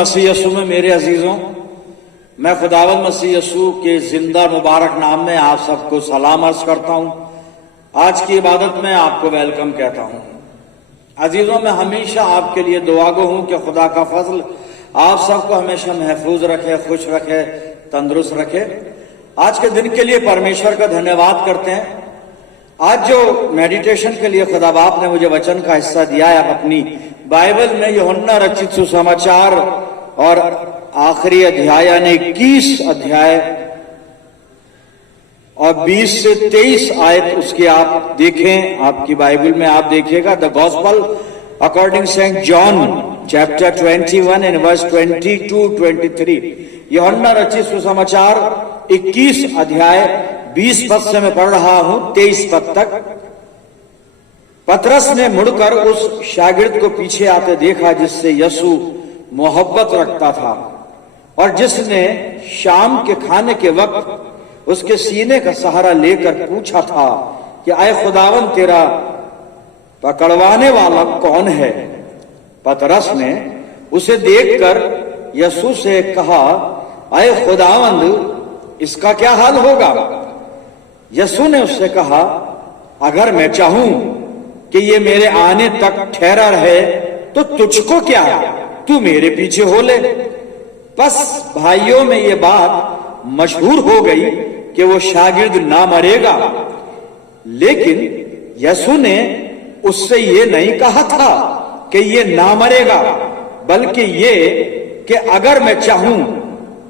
मसीह यस्सू में मेरे अजीजों, मैं खुदावंद मसीह यस्सू के जिंदा मुबारक नाम में आप सबको सलाम अर्ज करता हूं। आज की इबादत में आपको वेलकम कहता हूं। अजीजों, मैं हमेशा आपके लिए दुआगो हूं कि खुदा का फजल आप सबको हमेशा महफूज रखे, खुश रखे, तंदुरुस्त रखे। आज के दिन के लिए परमेश्वर का धन्यवाद करते हैं। आज जो मेडिटेशन के लिए खुदा बाप ने मुझे वचन का हिस्सा दिया है, आप अपनी बाइबल में यूहन्ना रचित सुसमाचार और आखिरी अध्याय यानी 21 अध्याय और 20 से 23 आयत उसके आप देखें। आपकी बाइबल में आप देखिएगा, the gospel according Saint John chapter 21 and verse 20 to 23। यूहन्ना रचित सुसमाचार 21 अध्याय 20 पद से मैं पढ़ रहा हूं 23 पद तक। पतरस ने मुड़कर उस शागिर्द को पीछे आते देखा जिससे यीशु मोहब्बत रखता था और जिसने शाम के खाने के वक्त उसके सीने का सहारा लेकर पूछा था कि आए खुदावन, तेरा पकड़वाने वाला कौन है? पतरस ने उसे देखकर यीशु से कहा, आए खुदावंद, इसका क्या हाल होगा? यीशु ने उससे कहा, अगर मैं चाहूं कि ये मेरे आने तक ठहरा रहे तो तुझको क्या, तू मेरे पीछे हो ले। बस भाइयों में ये बात मशहूर हो गई कि वो शागिर्द ना मरेगा, लेकिन यीशु ने उससे ये नहीं कहा था कि ये ना मरेगा, बल्कि ये कि अगर मैं चाहूं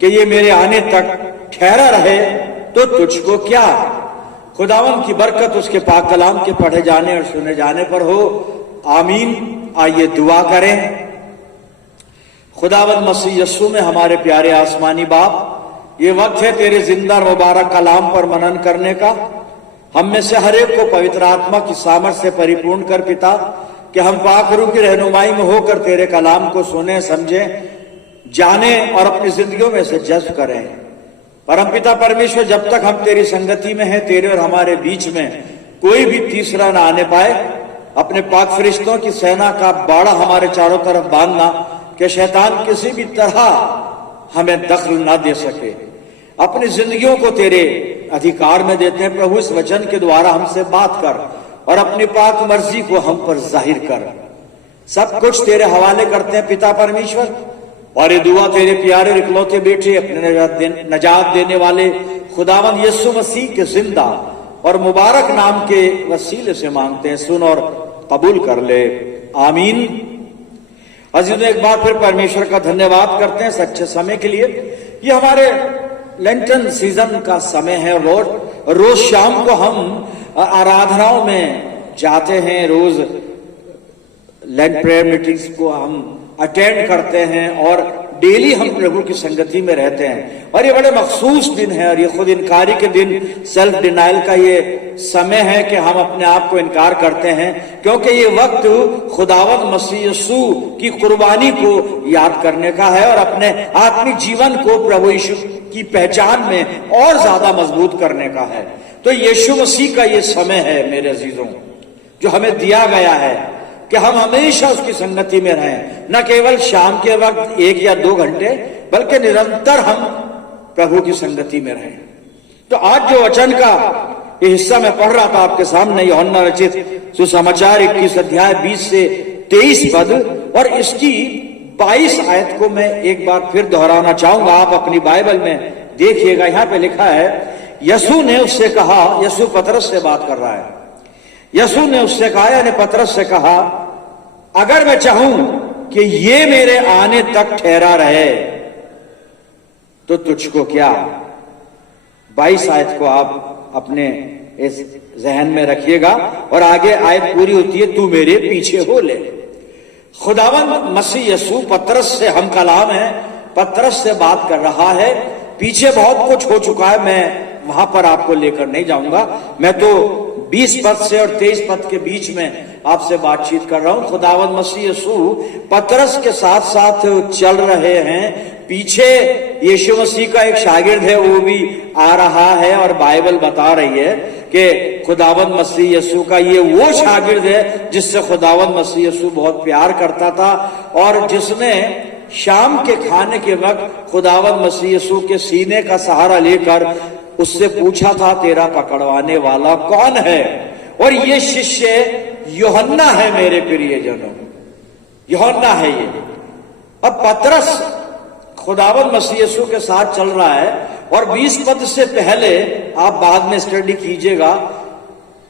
कि ये मेरे आने तक ठहरा रहे तो तुझको क्या। खुदावन की बरकत उसके पाक कलाम के पढ़े जाने और सुने जाने पर हो, आमीन। आइए दुआ करें। खुदावन मसीह यस्सू में हमारे प्यारे आसमानी बाप, ये वक्त है तेरे जिंदा मुबारक कलाम पर मनन करने का। हम में से हर एक को पवित्र आत्मा की सामर्थ से परिपूर्ण कर पिता, कि हम पाक रूह की रहनुमाई में होकर तेरे कलाम को सुने, समझे, जाने और अपनी जिंदगियों में से जज्ब करें। परमपिता परमेश्वर, जब तक हम तेरी संगति में हैं, तेरे और हमारे बीच में कोई भी तीसरा ना आने पाए, अपने पाक फरिश्तों की सेना का बाड़ा हमारे चारों तरफ बांधना कि शैतान किसी भी तरह हमें दखल ना दे सके। अपनी जिंदगियों को तेरे अधिकार में देते हैं प्रभु, इस वचन के द्वारा हमसे बात कर और अपनी पाक मर्जी को हम पर जाहिर कर। सब कुछ तेरे हवाले करते हैं पिता परमेश्वर, और ये दुआ तेरे प्यारे इकलौते बेटे अपने नजात देने वाले खुदावंद यीशु मसीह के जिंदा और मुबारक नाम के वसीले से मांगते हैं। सुन और कबूल कर ले, आमीन। अजीजों, एक बार फिर परमेश्वर का धन्यवाद करते हैं सच्चे समय के लिए। ये हमारे लेंटन सीजन का समय है। रोज शाम को हम आराधनाओं में जाते हैं, रोज लेंट प्रेयर मीटिंग्स को हम अटेंड करते हैं और डेली हम प्रभु की संगति में रहते हैं। और ये बड़े मखसूस दिन है, और ये खुद इनकारी के दिन, सेल्फ डिनाइल का ये समय है कि हम अपने आप को इनकार करते हैं, क्योंकि ये वक्त खुदावंद मसीह यीशु की कुर्बानी को याद करने का है और अपने आत्मिक जीवन को प्रभु यीशु की पहचान में और ज्यादा मजबूत करने का है। तो यीशु मसीह का ये समय है मेरे अजीजों, जो हमें दिया गया है कि हम हमेशा उसकी संगति में रहें, न केवल शाम के वक्त 1 या 2 घंटे, बल्कि निरंतर हम प्रभु की संगति में रहें। तो आज जो वचन का ये हिस्सा मैं पढ़ रहा था आपके सामने, यूहन्ना रचित सुसमाचार 21 अध्याय 20 से 23 पद, और इसकी 22 आयत को मैं एक बार फिर दोहराना चाहूंगा। आप अपनी बाइबल में देखिएगा, यहां पे लिखा है, यीशु ने उससे कहा, यीशु पतरस से बात कर रहा है, यीशु ने उससे कहा, यानी पतरस से कहा, अगर मैं चाहूं कि ये मेरे आने तक ठहरा रहे तो तुझको क्या। 22 आयत को आप अपने इस जहन में रखिएगा, और आगे आयत पूरी होती है, तू मेरे पीछे हो ले। खुदावंद मसीह यीशु पतरस से हम कलाम है, पतरस से बात कर रहा है। पीछे बहुत कुछ हो चुका है, मैं वहां पर आपको लेकर नहीं जाऊंगा। मैं तो 20 पद से और 23 पद के बीच में आपसे बातचीत कर रहा हूं। खुदावंद मसीह यीशु पतरस के साथ साथ चल रहे हैं। पीछे यीशु मसीह का एक शागिर्द है, वो भी आ रहा है, और बाइबल बता रही है कि खुदावंद मसीह यीशु का ये वो शागिर्द है जिससे खुदावंद मसीह यीशु बहुत प्यार करता था और जिसने शाम के खाने के वक्त खुदावंद मसीह यीशु के सीने का सहारा लेकर उससे पूछा था, तेरा पकड़वाने वाला कौन है? और ये शिष्य यूहन्ना है मेरे प्रियजनों, यूहन्ना है ये। अब पतरस खुदावंद मसीह यीशु के साथ चल रहा है और 20 पद से पहले आप बाद में स्टडी कीजिएगा।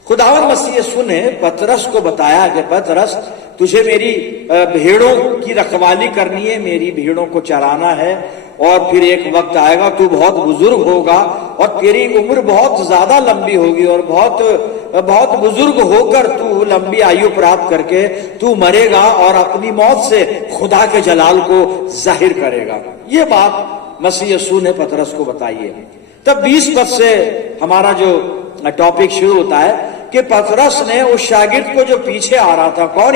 खुदावंद मसीह यीशु ने पतरस को बताया कि पतरस, तुझे मेरी भेड़ों की रखवाली करनी है, मेरी भेड़ों को चराना है, और फिर एक वक्त आएगा तू बहुत बुजुर्ग होगा और तेरी उम्र बहुत ज्यादा लंबी होगी और बहुत बुजुर्ग होकर तू लंबी आयु प्राप्त करके तू मरेगा और अपनी मौत से खुदा के जलाल को जाहिर करेगा। ये बात मसीह यीशु ने पतरस को बताई है। तब 20 पद से हमारा जो टॉपिक शुरू होता है कि पतरस ने उस शागिर्द को जो पीछे आ रहा था, कौन?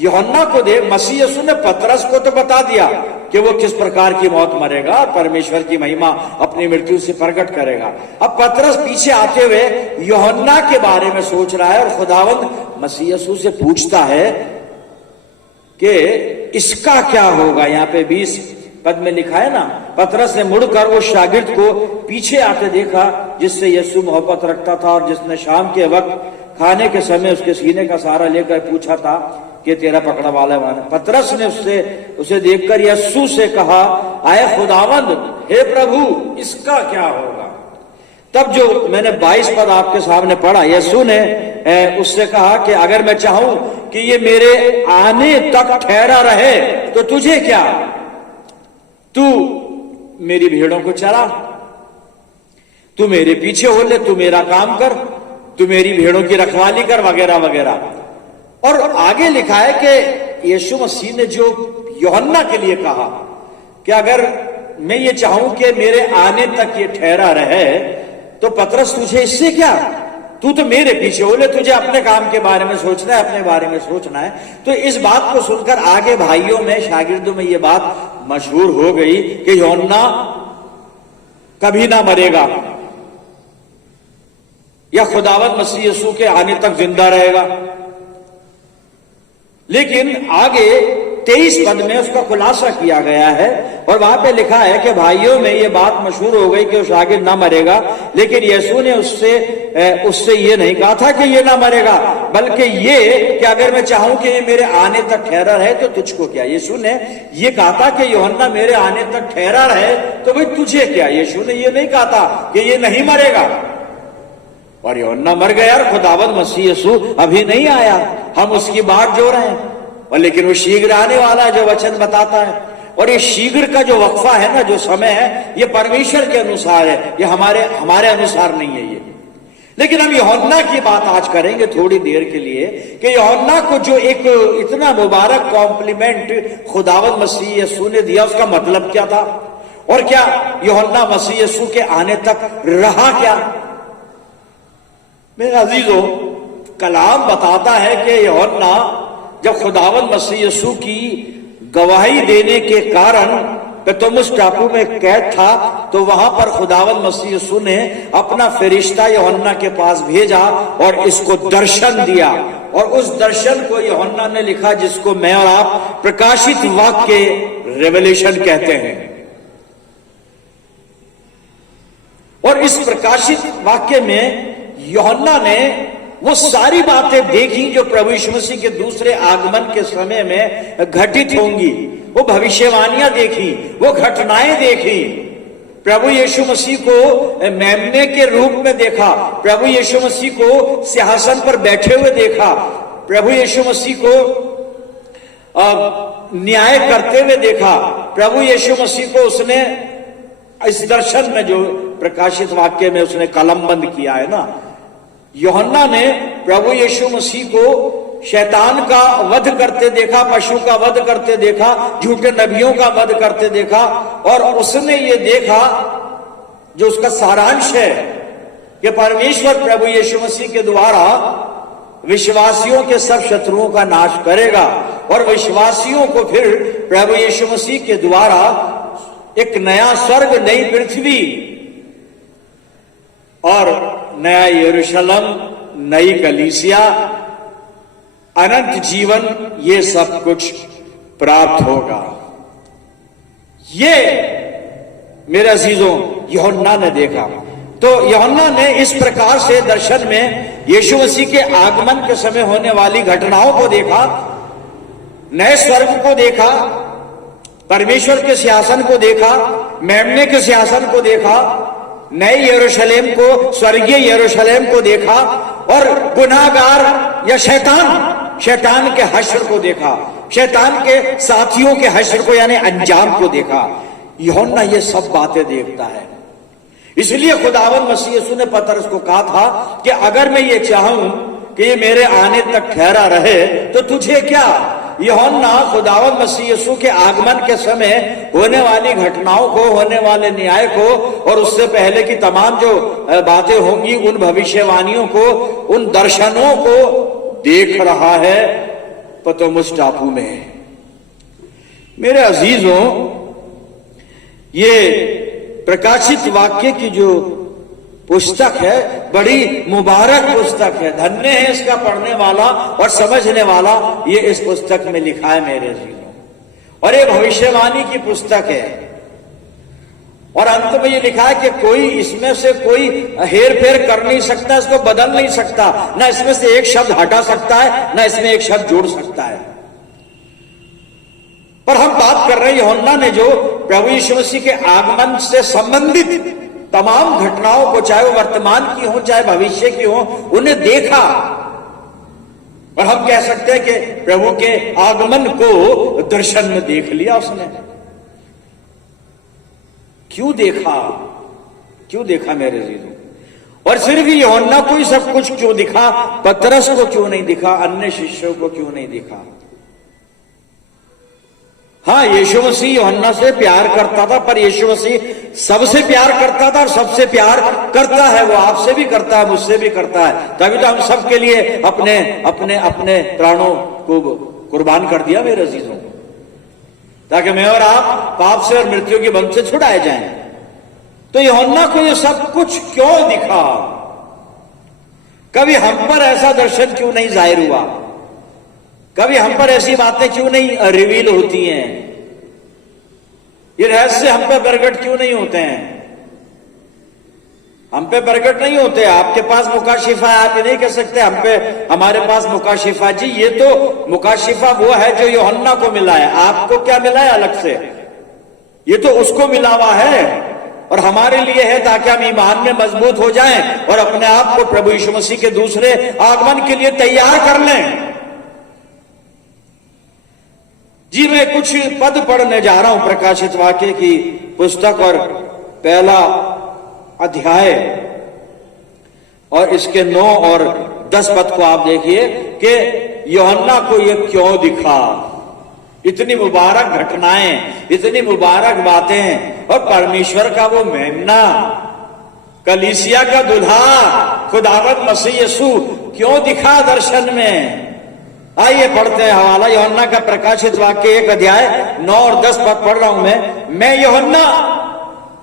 यूहन्ना को देख मसीह यीशु ने पतरस को तो बता दिया कि वो किस प्रकार की मौत मरेगा और परमेश्वर की महिमा अपनी मृत्यु से प्रकट करेगा। अब पतरस पीछे आते हुए यूहन्ना के बारे में सोच रहा है और खुदावंद मसीह यीशु से पूछता है कि इसका क्या होगा। यहाँ पे 20 पद में लिखा है ना, पतरस ने मुड़कर उस शागिर्द को पीछे आते देखा जिससे यीशु मोहब्बत रखता था और जिसने शाम के वक्त खाने के समय उसके सीने का सहारा लेकर पूछा था कि तेरा पकड़ा वाला है। पतरस ने उसे देखकर यीशु से कहा, आए खुदावंद, हे प्रभु, इसका क्या होगा? तब जो मैंने 22 पद आपके सामने पढ़ा, यीशु ने उससे कहा कि अगर मैं चाहूं कि ये मेरे आने तक ठहरा रहे तो तुझे क्या, तू मेरी भेड़ों को चरा, तू मेरे पीछे हो ले, तू मेरा काम कर, तू मेरी भेड़ों की रखवाली कर, वगैरह वगैरह। और आगे लिखा है कि यीशु मसीह ने जो यूहन्ना के लिए कहा कि अगर मैं ये चाहूं कि मेरे आने तक ये ठहरा रहे तो पतरस, तुझे इससे क्या, तू तो मेरे पीछे हो ले, तुझे अपने काम के बारे में सोचना है, अपने बारे में सोचना है। तो इस बात को सुनकर आगे भाइयों में, शागिर्दों में ये बात मशहूर हो गई कि यूहन्ना कभी ना मरेगा या खुदावंद मसीह यीशु के आने तक जिंदा रहेगा। लेकिन आगे 23 पद में उसका खुलासा किया गया है और वहां पे लिखा है कि भाइयों में ये बात मशहूर हो गई कि उस शागिर्द ना मरेगा, लेकिन यीशु ने उससे ये नहीं कहा था कि ये ना मरेगा, बल्कि ये कि अगर मैं चाहूं कि ये मेरे आने तक ठहरा रहे तो तुझको क्या। यीशु ने ये कहा था कि यूहन्ना मेरे आने तक ठहरा रहे तो भाई तुझे क्या। यीशु ने ये नहीं कहा था कि ये नहीं मरेगा। और यूहन्ना मर गया और खुदावंद मसीह यीशु अभी नहीं आया, हम उसकी बाट जो रहे हैं, और लेकिन वो शीघ्र आने वाला है जो वचन बताता है। और ये शीघ्र का जो वक्फा है ना, जो समय है, ये परमेश्वर के अनुसार है, ये हमारे अनुसार नहीं है ये। लेकिन हम यूहन्ना की बात आज करेंगे थोड़ी देर के लिए कि यूहन्ना को जो एक इतना मुबारक कॉम्प्लीमेंट खुदावंद मसीह यीशु ने दिया, उसका मतलब क्या था और क्या यूहन्ना मसीह यीशु के आने तक रहा क्या। मेरे अजीजों, कलाम बताता है कि यूहन्ना जब खुदावंद मसीह यीशु की गवाही देने के कारण पतमुस टापू में कैद था तो वहां पर खुदावंद मसीह यीशु ने अपना फरिश्ता यूहन्ना के पास भेजा और इसको दर्शन दिया। और उस दर्शन को यूहन्ना ने लिखा, जिसको मैं और आप प्रकाशित वाक्य, रेवलेशन कहते हैं। और इस प्रकाशित वाक्य में यूहन्ना ने वो सारी बातें देखी जो प्रभु यीशु मसीह के दूसरे आगमन के समय में घटित होंगी। वो भविष्यवाणियां देखी, वो घटनाएं देखी। प्रभु यीशु मसीह को मेमने के रूप में देखा, प्रभु यीशु मसीह को सिंहासन पर बैठे हुए देखा, प्रभु यीशु मसीह को न्याय करते हुए देखा। प्रभु यीशु मसीह को उसने इस दर्शन में, जो प्रकाशित वाक्य में उसने कलमबंद किया है ना, यूहन्ना ने प्रभु यीशु मसीह को शैतान का वध करते देखा, पशु का वध करते देखा, झूठे नबियों का वध करते देखा। और उसने ये देखा, जो उसका सारांश है, कि परमेश्वर प्रभु यीशु मसीह के द्वारा विश्वासियों के सब शत्रुओं का नाश करेगा और विश्वासियों को फिर प्रभु यीशु मसीह के द्वारा एक नया स्वर्ग, नई पृथ्वी और नया यरूशलेम, नई कलीसिया, अनंत जीवन, ये सब कुछ प्राप्त होगा। ये मेरे अजीजों यूहन्ना ने देखा। तो यूहन्ना ने इस प्रकार से दर्शन में यीशु मसीह के आगमन के समय होने वाली घटनाओं को देखा, नए स्वर्ग को देखा, परमेश्वर के सिंहासन को देखा, मेमने के सिंहासन को देखा, नए यरूशलेम को, स्वर्गीय यरूशलेम को देखा, और गुनाहगार या शैतान के हश्र को देखा, शैतान के साथियों के हश्र को यानी अंजाम को देखा। यूहन्ना ये सब बातें देखता है। इसलिए खुदावंद मसीह यीशु ने पतरस को कहा था कि अगर मैं ये चाहूं कि ये मेरे आने तक ठहरा रहे तो तुझे क्या। यूहन्ना खुदावंद मसीह यीशु के आगमन के समय होने वाली घटनाओं को, होने वाले न्याय को और उससे पहले की तमाम जो बातें होंगी, उन भविष्यवाणियों को, उन दर्शनों को देख रहा है पतमुस टापू में। मेरे अजीजों, ये प्रकाशित वाक्य की जो पुस्तक है बड़ी मुबारक पुस्तक है। धन्य है इसका पढ़ने वाला और समझने वाला। ये इस पुस्तक में लिखा है मेरे अजीजों, और ये भविष्यवाणी की पुस्तक है। और अंत में ये लिखा है कि कोई इसमें से कोई हेर फेर कर नहीं सकता, इसको बदल नहीं सकता, ना इसमें से एक शब्द हटा सकता है, ना इसमें एक शब्द जोड़ सकता है। पर हम बात कर रहे हैं यूहन्ना ने जो प्रभु यीशु मसीह के आगमन से संबंधित तमाम घटनाओं को, चाहे वो वर्तमान की हो चाहे भविष्य की हो, उन्हें देखा। और हम कह सकते हैं कि प्रभु के आगमन को दर्शन में देख लिया उसने। क्यों देखा, क्यों देखा मेरे जीजों? और सिर्फ यूहन्ना को ही सब कुछ क्यों दिखा? पतरस को क्यों नहीं दिखा? अन्य शिष्यों को क्यों नहीं दिखा? हाँ, यीशु मसीह यूहन्ना से प्यार करता था, पर यीशु मसीह सबसे प्यार करता था और सबसे प्यार करता है। वो आपसे भी करता है, मुझसे भी करता है। तभी तो हम सबके लिए अपने अपने अपने प्राणों को कुर्बान कर दिया मेरे अजीजों, ताकि मैं और आप पाप से और मृत्यु के बंध से छुड़ाए जाएं। तो यूहन्ना को ये सब कुछ क्यों दिखा? कभी हम पर ऐसा दर्शन क्यों नहीं जाहिर हुआ? कभी हम पर ऐसी बातें क्यों नहीं रिवील होती हैं? ये रहस्य हम पे प्रकट क्यों नहीं होते हैं? हम पे प्रकट नहीं होते। आपके पास मुकाशिफा है, आप ये नहीं कह सकते हम पे, हमारे पास मुकाशिफा। जी, ये तो मुकाशिफा वो है जो यूहन्ना को मिला है। आपको क्या मिला है अलग से? ये तो उसको मिला हुआ है और हमारे लिए है, ताकि हम ईमान में मजबूत हो जाएं और अपने आप को प्रभु यीशु मसीह के दूसरे आगमन के लिए तैयार कर लें। जी, मैं कुछ पद पढ़ने जा रहा हूं प्रकाशित वाक्य की पुस्तक, और पहला अध्याय और इसके 9 और 10 पद को आप देखिए कि यूहन्ना को ये क्यों दिखा। इतनी मुबारक घटनाएं, इतनी मुबारक बातें, और परमेश्वर का वो मेमना, कलीसिया का दुल्हा खुदावंद मसीह यीशु क्यों दिखा दर्शन में। आइए पढ़ते हैं हवाला यूहन्ना का प्रकाशित वाक्य 1 अध्याय 9 और 10 पद पढ़ रहा हूं मैं यूहन्ना,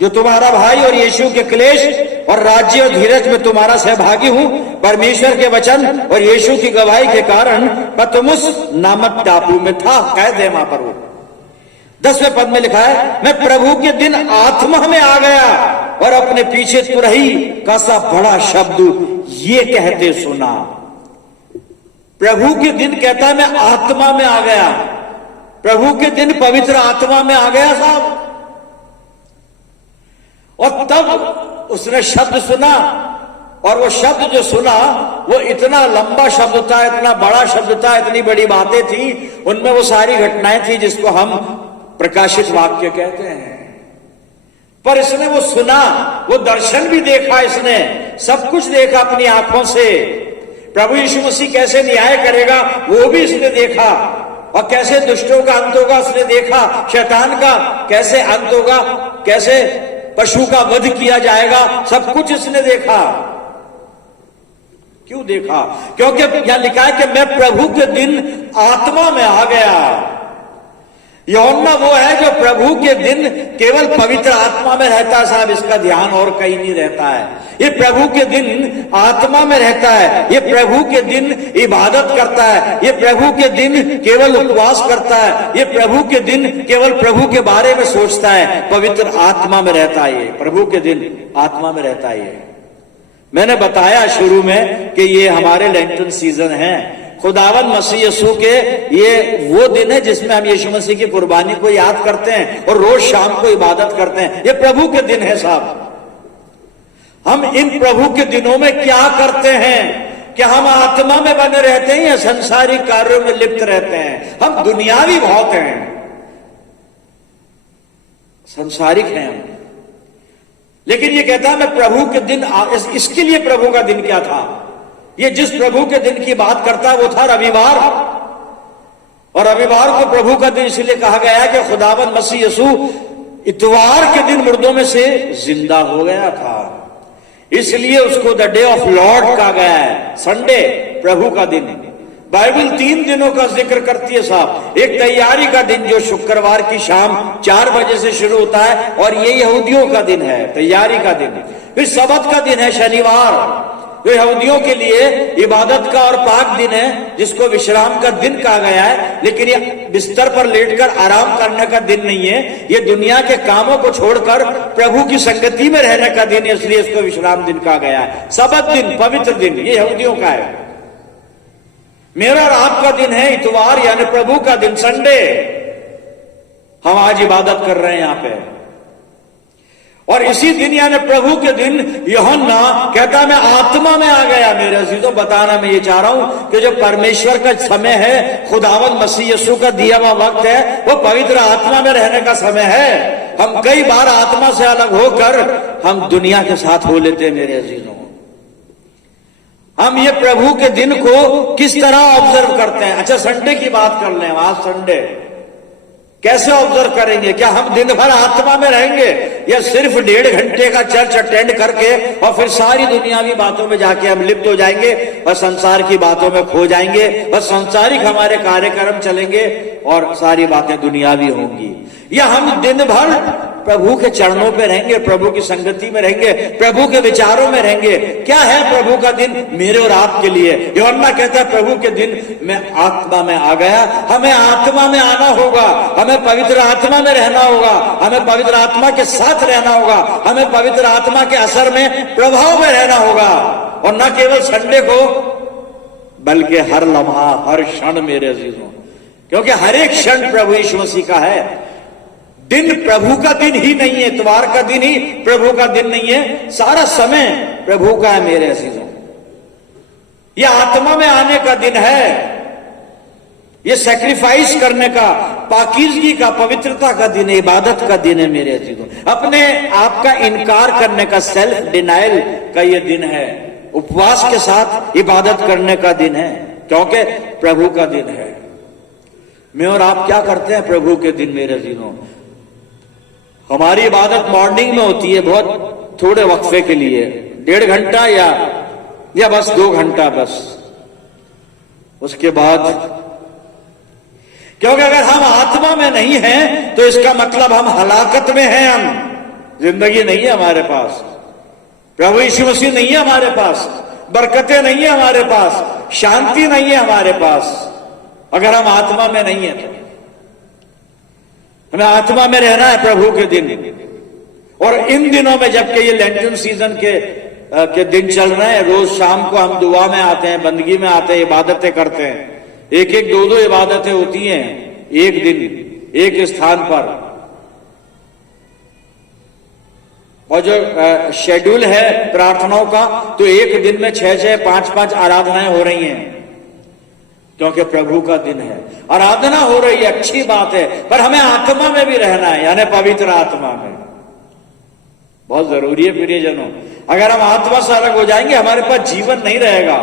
जो तुम्हारा भाई और यीशु के क्लेश और राज्य और धीरज में तुम्हारा सहभागी हूं, परमेश्वर के वचन और यीशु की गवाही के कारण पतमुस नामक टापू में था। कैद है वहां पर वो। 10वें पद में लिखा है, मैं प्रभु के दिन आत्मा में आ गया और अपने पीछे तुरही का सा बड़ा शब्द ये कहते सुना। प्रभु के दिन कहता है मैं आत्मा में आ गया। प्रभु के दिन पवित्र आत्मा में आ गया साहब। और तब उसने शब्द सुना, और वो शब्द जो सुना वो इतना लंबा शब्द था, इतना बड़ा शब्द था, इतनी बड़ी बातें थी उनमें, वो सारी घटनाएं थी जिसको हम प्रकाशित वाक्य कहते हैं। पर इसने वो सुना, वो दर्शन भी देखा, इसने सब कुछ देखा अपनी आंखों से। प्रभु यीशु मसीह कैसे न्याय करेगा वो भी इसने देखा, और कैसे दुष्टों का अंत होगा उसने देखा, शैतान का कैसे अंत होगा, कैसे पशु का वध किया जाएगा, सब कुछ इसने देखा। क्यों देखा? क्योंकि यहां लिखा है कि मैं प्रभु के दिन आत्मा में आ गया। यूहन्ना वो है जो प्रभु के दिन केवल पवित्र आत्मा में रहता है। साहब, इसका ध्यान और कहीं नहीं रहता है। ये प्रभु के दिन आत्मा में रहता है, ये प्रभु के दिन इबादत करता है, ये प्रभु के दिन केवल उपवास करता है, ये प्रभु के दिन केवल प्रभु के बारे में सोचता है। पवित्र आत्मा में रहता है, ये प्रभु के दिन आत्मा में रहता है। ये मैंने बताया शुरू में कि ये हमारे लेंटन सीजन है। खुदावन मसीह यीशु के ये वो दिन है जिसमें हम यीशु मसीह की कुर्बानी को याद करते हैं और रोज शाम को इबादत करते हैं। ये प्रभु के दिन है साहब। हम इन प्रभु के दिनों में क्या करते हैं? कि हम आत्मा में बने रहते हैं या संसारिक कार्यों में लिप्त रहते हैं? हम दुनियावी बहुत हैं, संसारिक हैं हम। लेकिन ये कहता है मैं प्रभु के दिन, इसके लिए प्रभु का दिन क्या था? ये जिस प्रभु के दिन की बात करता है वो था रविवार। और रविवार को प्रभु का दिन इसलिए कहा गया है कि खुदावन मसीह यीशु इतवार के दिन मुर्दों में से जिंदा हो गया था, इसलिए उसको द डे ऑफ लॉर्ड कहा गया है। संडे प्रभु का दिन। बाइबल 3 दिनों का जिक्र करती है साहब। एक तैयारी का दिन जो शुक्रवार की शाम 4 बजे से शुरू होता है और ये यहूदियों का दिन है, तैयारी का दिन। फिर सबत का दिन है शनिवार, जो यहूदियों के लिए इबादत का और पाक दिन है, जिसको विश्राम का दिन कहा गया है। लेकिन ये बिस्तर पर लेटकर आराम करने का दिन नहीं है, ये दुनिया के कामों को छोड़कर प्रभु की संगति में रहने का दिन है, इसलिए इसको विश्राम दिन कहा गया है। सबत दिन, पवित्र दिन, ये यहूदियों का है। मेरा और आपका दिन है इतवार, यानी प्रभु का दिन, संडे। हम आज इबादत कर रहे हैं यहां पे। और इसी दिन यानी प्रभु के दिन यूहन्ना कहता मैं आत्मा में आ गया। मेरे अजीजों, बताना मैं ये चाह रहा हूं कि जो परमेश्वर का समय है, खुदावंद मसीह यीशु का दिया हुआ वक्त है, वो पवित्र आत्मा में रहने का समय है। हम कई बार आत्मा से अलग होकर हम दुनिया के साथ हो लेते हैं। मेरे अजीजों, हम ये प्रभु के दिन को किस तरह ऑब्जर्व करते हैं? अच्छा, संडे की बात कर लें। आज संडे कैसे ऑब्जर्व करेंगे? क्या हम दिन भर आत्मा में रहेंगे या सिर्फ 1.5 घंटे का चर्च अटेंड करके और फिर सारी दुनियावी बातों में जाके हम लिप्त हो जाएंगे और संसार की बातों में खो जाएंगे और संसारिक हमारे कार्यक्रम चलेंगे और सारी बातें दुनियावी होंगी? या हम दिन भर प्रभु के चरणों पे रहेंगे, प्रभु की संगति में रहेंगे, प्रभु के विचारों में रहेंगे? क्या है प्रभु का दिन मेरे और आपके लिए? यूहन्ना कहता है प्रभु के दिन मैं आत्मा में आ गया। हमें आत्मा में आना होगा, हमें पवित्र आत्मा में रहना होगा, हमें पवित्र आत्मा के साथ रहना होगा, हमें पवित्र आत्मा के असर में, प्रभाव में रहना होगा। और न केवल संडे को बल्कि हर लम्हा, हर क्षण मेरे अजीजों, क्योंकि हर एक क्षण प्रभु यीशु मसीह का है। दिन प्रभु का दिन ही नहीं है, इतवार का दिन ही प्रभु का दिन नहीं है, सारा समय प्रभु का है मेरे अजीजों। यह आत्मा में आने का दिन है, ये सैक्रिफाइस करने का, पाकीज़गी का, पवित्रता का दिन है, इबादत का दिन है मेरे अजीजों। अपने आप का इनकार करने का, सेल्फ डिनाइल का ये दिन है। उपवास के साथ इबादत करने का दिन है, क्योंकि प्रभु का दिन है। मैं और आप क्या करते हैं प्रभु के दिन मेरे अजीजों? हमारी इबादत मॉर्निंग में होती है, बहुत थोड़े वक्फे के लिए, 1.5 घंटा या बस 2 घंटा बस। उसके बाद, क्योंकि अगर हम आत्मा में नहीं हैं तो इसका मतलब हम हलाकत में हैं। हम जिंदगी नहीं है हमारे पास, प्रभु यीशु मसीह नहीं है हमारे पास, बरकतें नहीं है हमारे पास, शांति नहीं है हमारे पास, अगर हम आत्मा में नहीं है तो। हमें आत्मा में रहना है प्रभु के दिन। और इन दिनों में, जबकि ये लेंटन सीजन के दिन चल रहे हैं, रोज शाम को हम दुआ में आते हैं, बंदगी में आते हैं, इबादतें करते हैं। 1-1, 2-2 इबादतें होती हैं एक दिन, एक स्थान पर। और जो शेड्यूल है प्रार्थनाओं का, तो एक दिन में 6-6, 5-5 आराधनाएं हो रही हैं, क्योंकि प्रभु का दिन है। आराधना हो रही है, अच्छी बात है, पर हमें आत्मा में भी रहना है, यानी पवित्र आत्मा में। बहुत जरूरी है प्रियजनों। अगर हम आत्मा से अलग हो जाएंगे, हमारे पास जीवन नहीं रहेगा।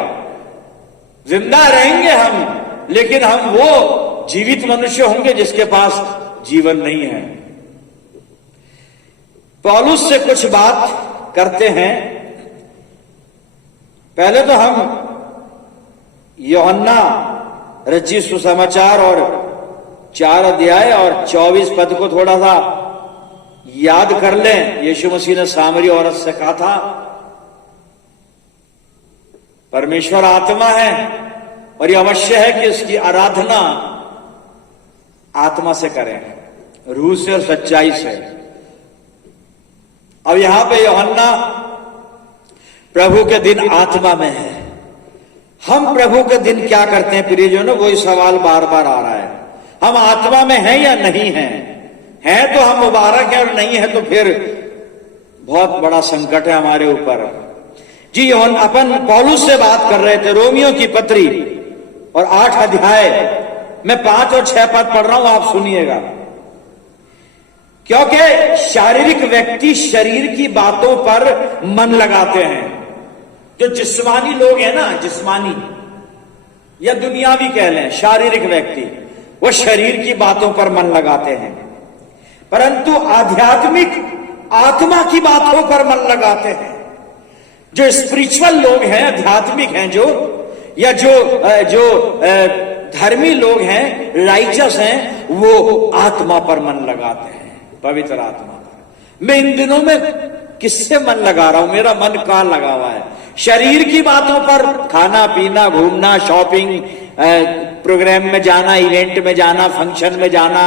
जिंदा रहेंगे हम, लेकिन हम वो जीवित मनुष्य होंगे जिसके पास जीवन नहीं है। पौलुस से कुछ बात करते हैं। पहले तो हम यूहन्ना रचित सुसमाचार और 4 अध्याय और 24 पद को थोड़ा सा याद कर लें। यीशु मसीह ने सामरी औरत से कहा था, परमेश्वर आत्मा है और यह अवश्य है कि इसकी आराधना आत्मा से करें, रूह से और सच्चाई से। अब यहां पे यूहन्ना प्रभु के दिन आत्मा में है। हम प्रभु के दिन क्या करते हैं प्रियजनों? वही सवाल बार बार आ रहा है। हम आत्मा में हैं या नहीं हैं? हैं तो हम मुबारक हैं, और नहीं है तो फिर बहुत बड़ा संकट है हमारे ऊपर। जी अपन पौलुस से बात कर रहे थे, रोमियो की पत्री और 8 अध्याय मैं 5 और 6 पद पढ़ रहा हूं, आप सुनिएगा। क्योंकि शारीरिक व्यक्ति शरीर की बातों पर मन लगाते हैं। जो जिस्मानी लोग हैं ना, जिस्मानी या दुनियावी कह लें, शारीरिक व्यक्ति वो शरीर की बातों पर मन लगाते हैं, परंतु आध्यात्मिक आत्मा की बातों पर मन लगाते हैं। जो स्पिरिचुअल लोग हैं, आध्यात्मिक हैं, जो धर्मी लोग हैं, राइचस हैं, वो आत्मा पर मन लगाते हैं, पवित्र आत्मा पर। मैं इन दिनों में किससे मन लगा रहा हूं? मेरा मन कहां लगा हुआ है? शरीर की बातों पर, खाना पीना, घूमना, शॉपिंग, प्रोग्राम में जाना, इवेंट में जाना, फंक्शन में जाना,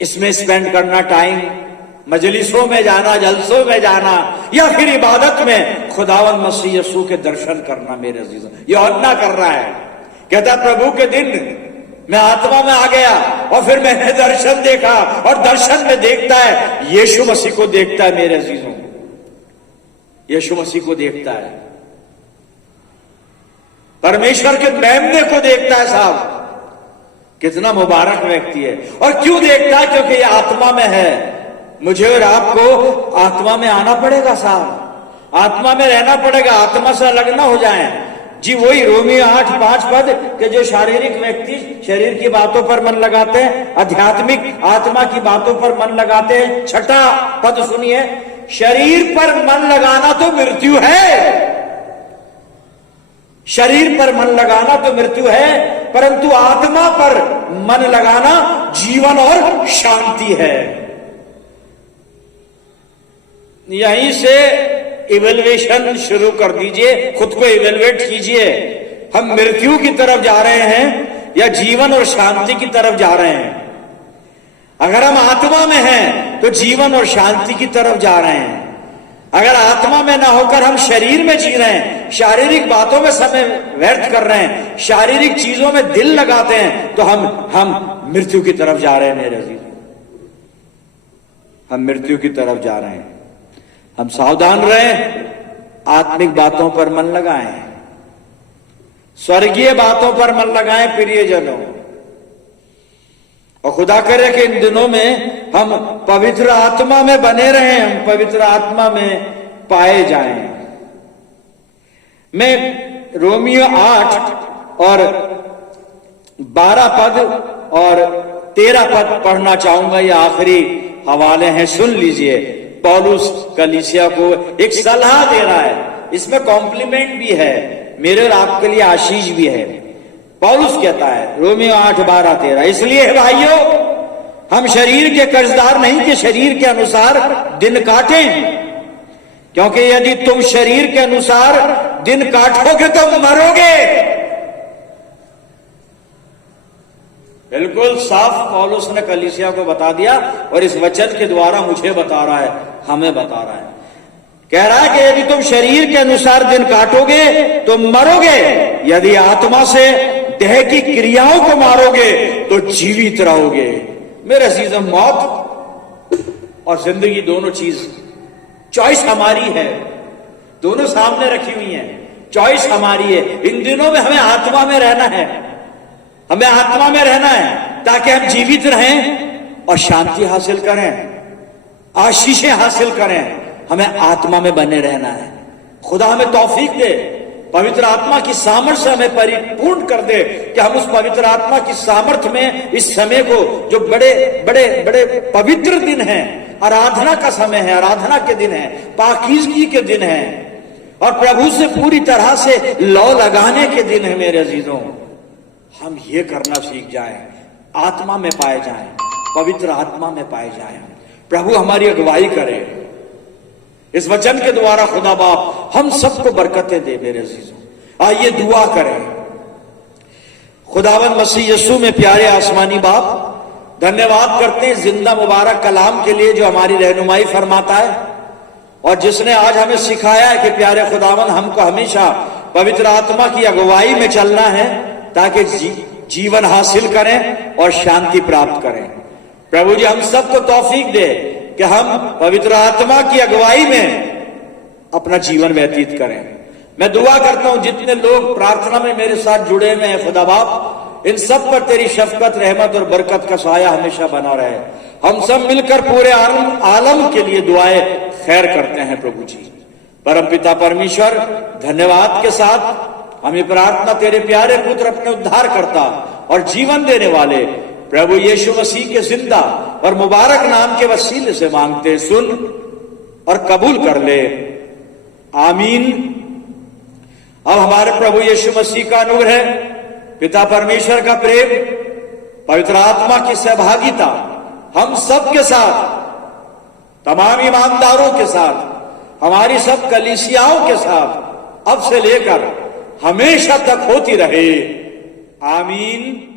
इसमें स्पेंड करना टाइम, मजलिसों में जाना, जलसों में जाना, या फिर इबादत में खुदावंद मसीह यीशु के दर्शन करना। मेरे अजीजों, यूहन्ना कर रहा है, कहता प्रभु के दिन मैं आत्मा में आ गया और फिर मैंने दर्शन देखा, और दर्शन में देखता है यीशु मसीह को देखता है। मेरे अजीजों, यीशु मसीह को देखता है, परमेश्वर के मेमने को देखता है। साहब कितना मुबारक व्यक्ति है। और क्यों देखता है? क्योंकि ये आत्मा में है। मुझे और आपको आत्मा में आना पड़ेगा साहब, आत्मा में रहना पड़ेगा, आत्मा से अलग ना हो जाए। जी वही रोमियो 8:5 पद के जो शारीरिक व्यक्ति शरीर की बातों पर मन लगाते हैं, आध्यात्मिक आत्मा की बातों पर मन लगाते हैं। 6ठा पद सुनिए, शरीर पर मन लगाना तो मृत्यु है। शरीर पर मन लगाना तो मृत्यु है, परंतु आत्मा पर मन लगाना जीवन और शांति है। यहीं से इवेल्युएशन शुरू कर दीजिए, खुद को इवेल्युएट कीजिए। हम मृत्यु की तरफ जा रहे हैं या जीवन और शांति की तरफ जा रहे हैं? अगर हम आत्मा में हैं तो जीवन और शांति की तरफ जा रहे हैं। अगर आत्मा में ना होकर हम शरीर में जी रहे हैं, शारीरिक बातों में समय व्यर्थ कर रहे हैं, शारीरिक चीजों में दिल लगाते हैं, तो हम मृत्यु की तरफ जा रहे हैं। मेरे अजीज, हम मृत्यु की तरफ जा रहे हैं। हम सावधान रहें, आत्मिक बातों पर मन लगाएं, स्वर्गीय बातों पर मन लगाएं प्रियजनों। और खुदा करे कि इन दिनों में हम पवित्र आत्मा में बने रहें, हम पवित्र आत्मा में पाए जाएं। मैं रोमियो 8 और 12 पद और 13 पद पढ़ना चाहूंगा। ये आखिरी हवाले हैं, सुन लीजिए। पौलुस कलीसिया को एक सलाह दे रहा है, इसमें कॉम्प्लीमेंट भी है, मेरे और आपके लिए आशीष भी है। पौलुस कहता है रोमियो 8:12-13, इसलिए भाइयों हम शरीर के कर्जदार नहीं कि शरीर के अनुसार दिन काटें, क्योंकि यदि तुम शरीर के अनुसार दिन काटोगे तो मरोगे। बिल्कुल साफ पौलुस ने कलीसिया को बता दिया, और इस वचन के द्वारा मुझे बता रहा है, हमें बता रहा है। कह रहा है कि यदि तुम शरीर के अनुसार दिन काटोगे तो मरोगे, यदि आत्मा से देह की क्रियाओं को मारोगे तो जीवित रहोगे। मेरे अजीजों, मौत और जिंदगी दोनों चीज, चॉइस हमारी है, दोनों सामने रखी हुई है, चॉइस हमारी है। इन दिनों में हमें आत्मा में रहना है, हमें आत्मा में रहना है ताकि हम जीवित रहें और शांति हासिल करें, आशीषें हासिल करें। हमें आत्मा में बने रहना है। खुदा हमें तौफीक दे, पवित्र आत्मा की सामर्थ्य से हमें परिपूर्ण कर दे कि हम उस पवित्र आत्मा की सामर्थ्य में इस समय को, जो बड़े बड़े बड़े पवित्र दिन हैं, आराधना का समय है, आराधना के दिन है, पाकीज़गी के दिन है, और प्रभु से पूरी तरह से लौ लगाने के दिन है। मेरे अजीजों, हम ये करना सीख जाएं, आत्मा में पाए जाएं, पवित्र आत्मा में पाए जाएं। प्रभु हमारी अगुवाई करे। इस वचन के द्वारा खुदा बाप हम सबको बरकतें दे। मेरे अजीजों, आइए दुआ करें। खुदावन मसीह यीशु में प्यारे आसमानी बाप, धन्यवाद करते हैं जिंदा मुबारक कलाम के लिए जो हमारी रहनुमाई फरमाता है और जिसने आज हमें सिखाया है कि प्यारे खुदावन हमको हमेशा पवित्र आत्मा की अगुवाई में चलना है ताकि जीवन हासिल करें और शांति प्राप्त करें। प्रभु जी हम सबको तौफीक दे कि हम पवित्र आत्मा की अगुवाई में अपना जीवन व्यतीत करें। मैं दुआ करता हूं जितने लोग प्रार्थना में मेरे साथ जुड़े हुए हैं खुदा बाप, इन सब पर तेरी शफकत, रहमत और बरकत का साया हमेशा बना रहे। हम सब मिलकर पूरे आलम के लिए दुआएं खैर करते हैं। प्रभु जी परमपिता परमेश्वर, धन्यवाद के साथ हमें प्रार्थना तेरे प्यारे पुत्र अपने उद्धार करता और जीवन देने वाले प्रभु यीशु मसीह के जिंदा और मुबारक नाम के वसीले से मांगते, सुन और कबूल कर ले। आमीन। अब हमारे प्रभु यीशु मसीह का अनुग्रह, पिता परमेश्वर का प्रेम, पवित्र आत्मा की सहभागिता हम सब के साथ, तमाम ईमानदारों के साथ, हमारी सब कलीसियाओं के साथ अब से लेकर हमेशा तक होती रहे। आमीन।